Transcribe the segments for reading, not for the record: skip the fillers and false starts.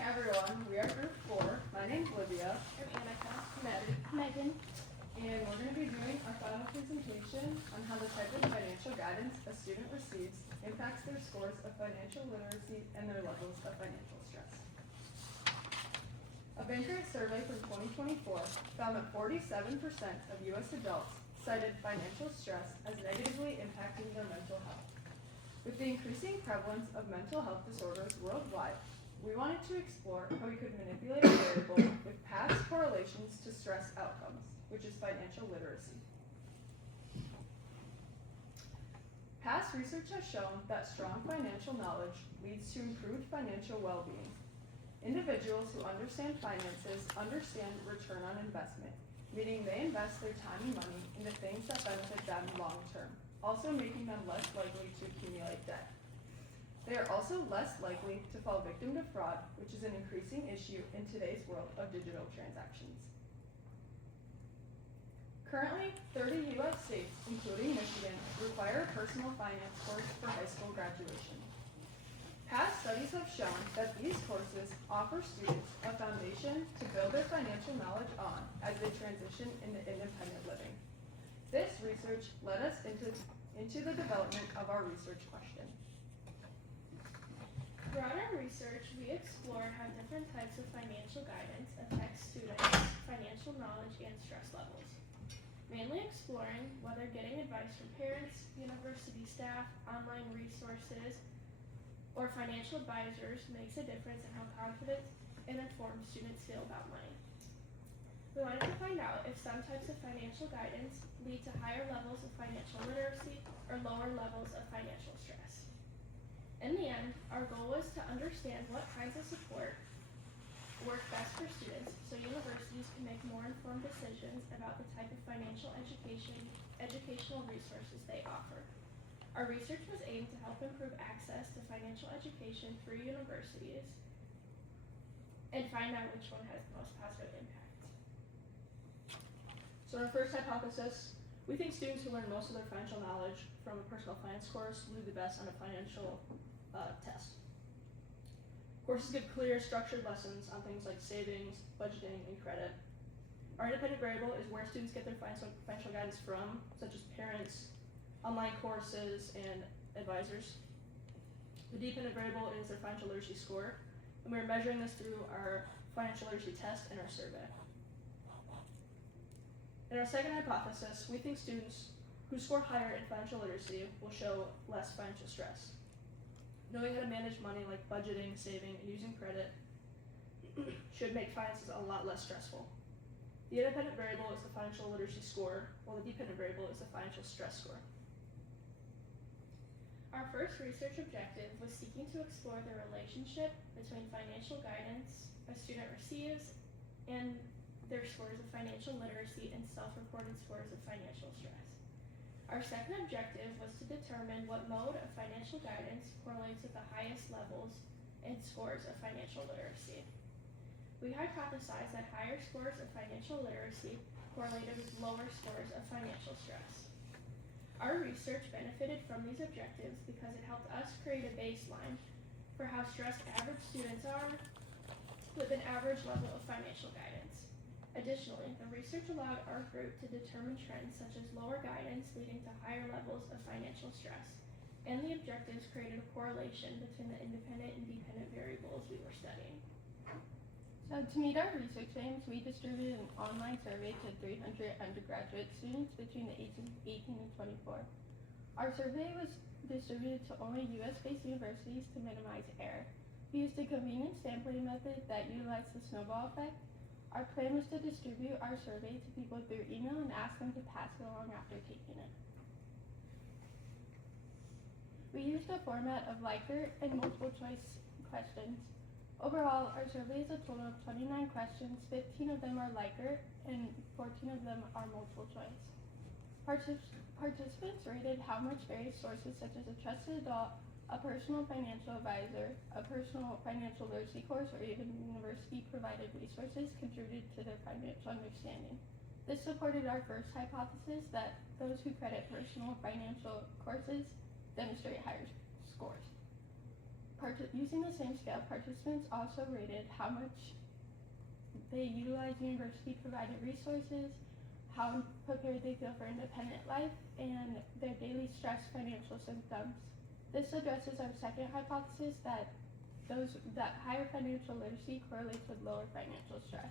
everyone. We are Group 4. My name's Livia. I'm Annika. Megan. And we're going to be doing our final presentation on how the type of financial guidance a student receives impacts their scores of financial literacy and their levels of financial stress. A Bankrate survey from 2024 found that 47% of U.S. adults cited financial stress as negatively impacting their mental health. With the increasing prevalence of mental health disorders worldwide, we wanted to explore how we could manipulate a variable with past correlations to stress outcomes, which is financial literacy. Past research has shown that strong financial knowledge leads to improved financial well-being. Individuals who understand finances understand return on investment, meaning they invest their time and money into things that benefit them long-term, also making them less likely to accumulate debt. They are also less likely to fall victim to fraud, which is an increasing issue in today's world of digital transactions. Currently, 30 U.S. states, including Michigan, require a personal finance course for high school graduation. Past studies have shown that these courses offer students a foundation to build their financial knowledge on as they transition into independent living. This research led us into the development of our research question. Throughout our research, we explored how different types of financial guidance affect students' financial knowledge and stress levels, mainly exploring whether getting advice from parents, university staff, online resources, or financial advisors makes a difference in how confident and informed students feel about money. We wanted to find out if some types of financial guidance lead to higher levels of financial literacy or lower levels of financial stress. In the end, our goal was to understand what kinds of support work best for students so universities can make more informed decisions about the type of educational resources they offer. Our research was aimed to help improve access to financial education through universities and find out which one has the most positive impact. So our first hypothesis, we think students who learn most of their financial knowledge from a personal finance course will do the best on a financial test. Courses give clear, structured lessons on things like savings, budgeting, and credit. Our independent variable is where students get their financial guidance from, such as parents, online courses, and advisors. The dependent variable is their financial literacy score, and we're measuring this through our financial literacy test and our survey. In our second hypothesis, we think students who score higher in financial literacy will show less financial stress. Knowing how to manage money, like budgeting, saving, and using credit, should make finances a lot less stressful. The independent variable is the financial literacy score, while the dependent variable is the financial stress score. Our first research objective was seeking to explore the relationship between financial guidance a student receives and their scores of financial literacy and self-reported scores of financial stress. Our second objective was to determine what mode of financial guidance correlates with the highest levels and scores of financial literacy. We hypothesized that higher scores of financial literacy correlated with lower scores of financial stress. Our research benefited from these objectives because it helped us create a baseline for how stressed average students are with an average level of financial guidance. Additionally, the research allowed our group to determine trends such as lower guidance leading to higher levels of financial stress, and the objectives created a correlation between the independent and dependent variables we were studying. So to meet our research aims, we distributed an online survey to 300 undergraduate students between the ages of 18 and 24. Our survey was distributed to only US-based universities to minimize error. We used a convenient sampling method that utilized the snowball effect. Our plan was to distribute our survey to people through email and ask them to pass it along after taking it. We used a format of Likert and multiple choice questions. Overall, our survey is a total of 29 questions, 15 of them are Likert and 14 of them are multiple choice. Participants rated how much various sources such as a trusted adult, a personal financial advisor, a personal financial literacy course, or even university-provided resources contributed to their financial understanding. This supported our first hypothesis that those who credit personal financial courses demonstrate higher scores. using the same scale, participants also rated how much they utilize university provided resources, how prepared they feel for independent life, and their daily stress financial symptoms. This addresses our second hypothesis that higher financial literacy correlates with lower financial stress.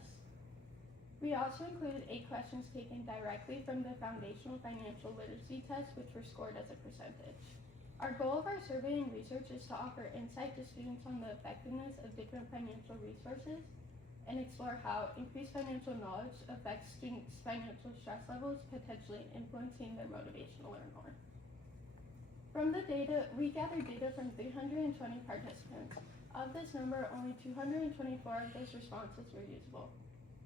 We also included 8 questions taken directly from the Foundational Financial Literacy Test, which were scored as a percentage. Our goal of our survey and research is to offer insight to students on the effectiveness of different financial resources and explore how increased financial knowledge affects students' financial stress levels, potentially influencing their motivation to learn more. From the data, we gathered data from 320 participants. Of this number, only 224 of those responses were usable.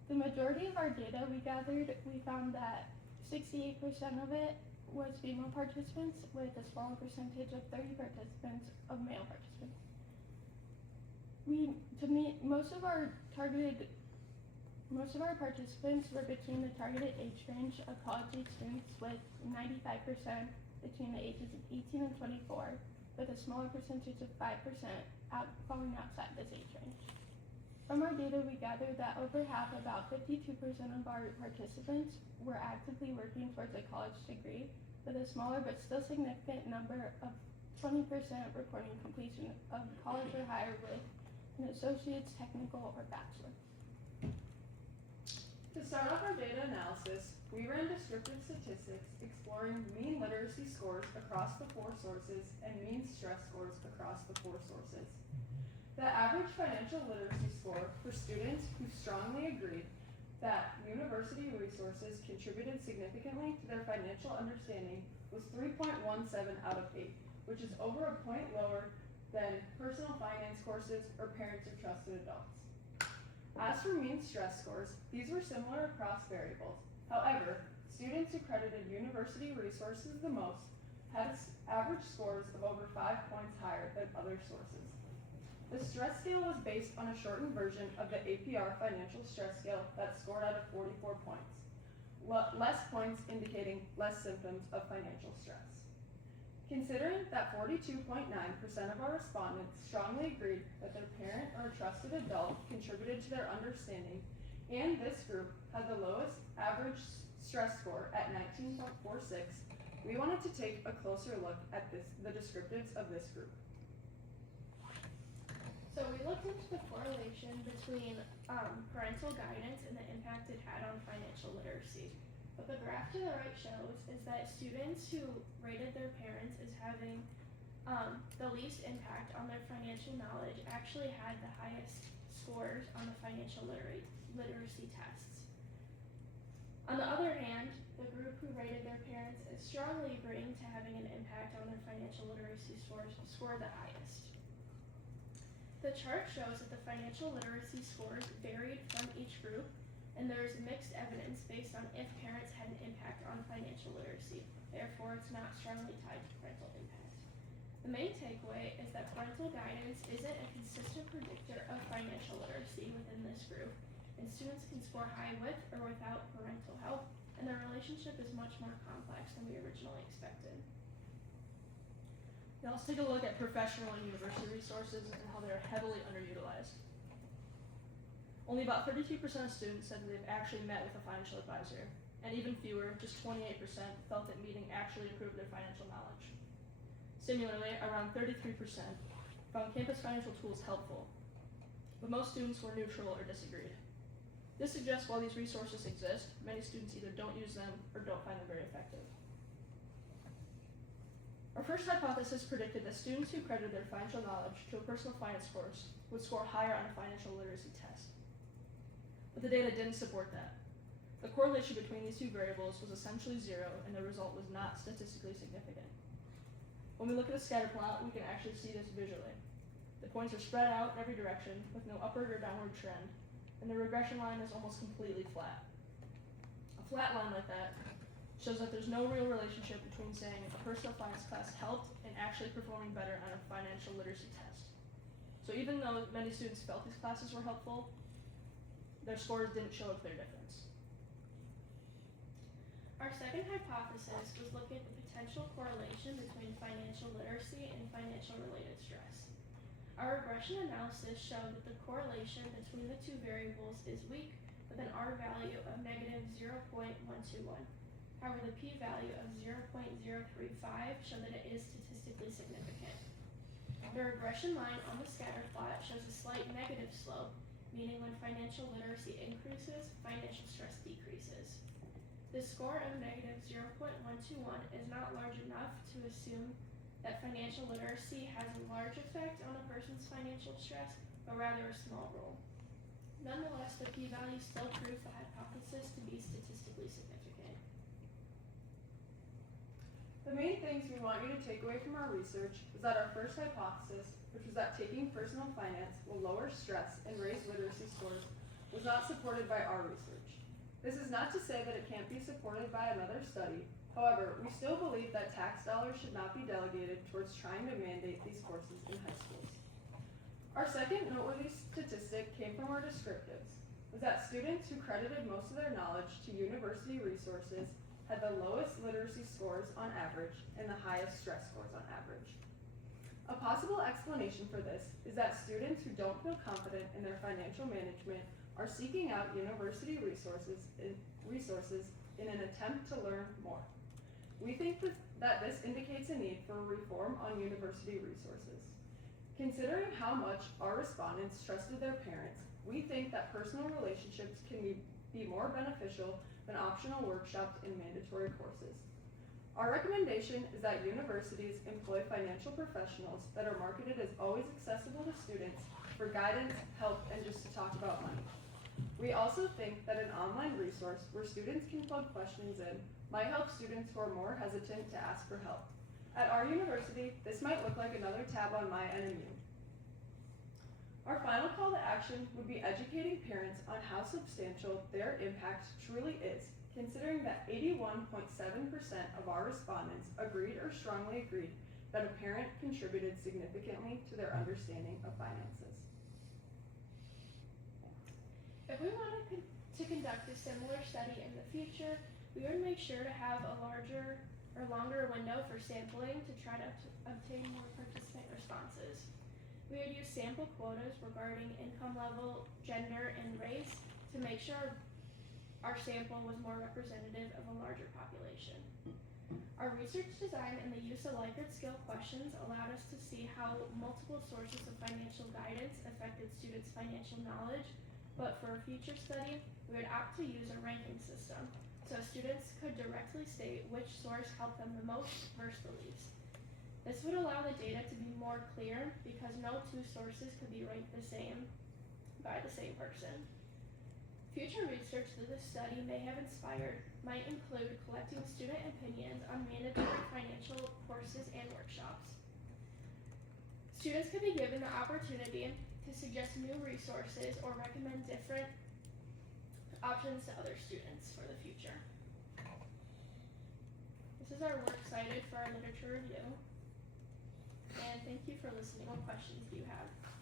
The majority of our data we gathered, we found that 68% of it was female participants, with a smaller percentage of 30 participants of male participants. Most of our participants were between the targeted age range of college-age students, with 95% between the ages of 18 and 24, with a smaller percentage of 5% falling outside this age range. From our data, we gathered that over half, about 52% of our participants, were actively working towards a college degree, with a smaller but still significant number of 20% reporting completion of college or higher with an associate's, technical, or bachelor. To start off our data analysis, we ran descriptive statistics exploring mean literacy scores across the 4 sources and mean stress scores across the 4 sources. The average financial literacy score for students who strongly agreed that university resources contributed significantly to their financial understanding was 3.17 out of 8, which is over a point lower than personal finance courses or parents or trusted adults. As for mean stress scores, these were similar across variables. However, students who credited university resources the most had average scores of over 5 points higher than other sources. The stress scale was based on a shortened version of the APR financial stress scale that scored out of 44 points, less points indicating less symptoms of financial stress. Considering that 42.9% of our respondents strongly agreed that their parent or a trusted adult contributed to their understanding, and this group had the lowest average stress score at 19.46, we wanted to take a closer look at the descriptives of this group. So we looked into the correlation between parental guidance and the impact it had on financial literacy. What the graph to the right shows is that students who rated their parents as having the least impact on their financial knowledge actually had the highest scores on the financial literacy tests. On the other hand, the group who rated their parents as strongly agreeing to having an impact on their financial literacy scores scored the highest. The chart shows that the financial literacy scores varied from each group, and there is mixed evidence based on if parents had an impact on financial literacy. Therefore, it's not strongly tied to parental impact. The main takeaway is that parental guidance isn't a consistent predictor of financial literacy within this group, and students can score high with or without parental help, and their relationship is much more complex than we originally expected. Now let's take a look at professional and university resources and how they're heavily underutilized. Only about 32% of students said that they've actually met with a financial advisor, and even fewer, just 28%, felt that meeting actually improved their financial knowledge. Similarly, around 33% found campus financial tools helpful, but most students were neutral or disagreed. This suggests while these resources exist, many students either don't use them or don't find them very effective. Our first hypothesis predicted that students who credited their financial knowledge to a personal finance course would score higher on a financial literacy test. But the data didn't support that. The correlation between these 2 variables was essentially 0, and the result was not statistically significant. When we look at a scatter plot, we can actually see this visually. The points are spread out in every direction with no upward or downward trend, and the regression line is almost completely flat. A flat line like that shows that there's no real relationship between saying a personal finance class helped and actually performing better on a financial literacy test. So even though many students felt these classes were helpful, their scores didn't show a clear difference. Our second hypothesis was looking at the potential correlation between financial literacy and financial related stress. Our regression analysis showed that the correlation between the two variables is weak, with an R value of negative 0.121. However, the p-value of 0.035 showed that it is statistically significant. The regression line on the scatter plot shows a slight negative slope, meaning when financial literacy increases, financial stress decreases. The score of negative 0.121 is not large enough to assume that financial literacy has a large effect on a person's financial stress, but rather a small role. Nonetheless, the p-value still proves the hypothesis to be statistically significant. The main things we want you to take away from our research is that our first hypothesis, which was that taking personal finance will lower stress and raise literacy scores, was not supported by our research. This is not to say that it can't be supported by another study. However, we still believe that tax dollars should not be delegated towards trying to mandate these courses in high schools. Our second noteworthy statistic came from our descriptives, was that students who credited most of their knowledge to university resources had the lowest literacy scores on average and the highest stress scores on average. A possible explanation for this is that students who don't feel confident in their financial management are seeking out university resources in an attempt to learn more. We think that this indicates a need for reform on university resources. Considering how much our respondents trusted their parents, we think that personal relationships can be more beneficial than optional workshops and mandatory courses. Our recommendation is that universities employ financial professionals that are marketed as always accessible to students for guidance, help, and just to talk about money. We also think that an online resource where students can plug questions in might help students who are more hesitant to ask for help. At our university, this might look like another tab on My NMU. Our final call to action would be educating parents on how substantial their impact truly is, considering that 81.7% of our respondents agreed or strongly agreed that a parent contributed significantly to their understanding of finances. If we wanted to conduct a similar study in the future, we would make sure to have a larger or longer window for sampling to try to obtain more participant responses. We would use sample quotas regarding income level, gender, and race to make sure our sample was more representative of a larger population. Our research design and the use of Likert scale questions allowed us to see how multiple sources of financial guidance affected students' financial knowledge, but for a future study, we would opt to use a ranking system, so students could directly state which source helped them the most versus the least. This would allow the data to be more clear because no two sources could be ranked the same by the same person. Future research that this study may have inspired might include collecting student opinions on mandatory financial courses and workshops. Students could be given the opportunity to suggest new resources or recommend different options to other students for the future. This is our works cited for our literature review. And thank you for listening. What questions do you have?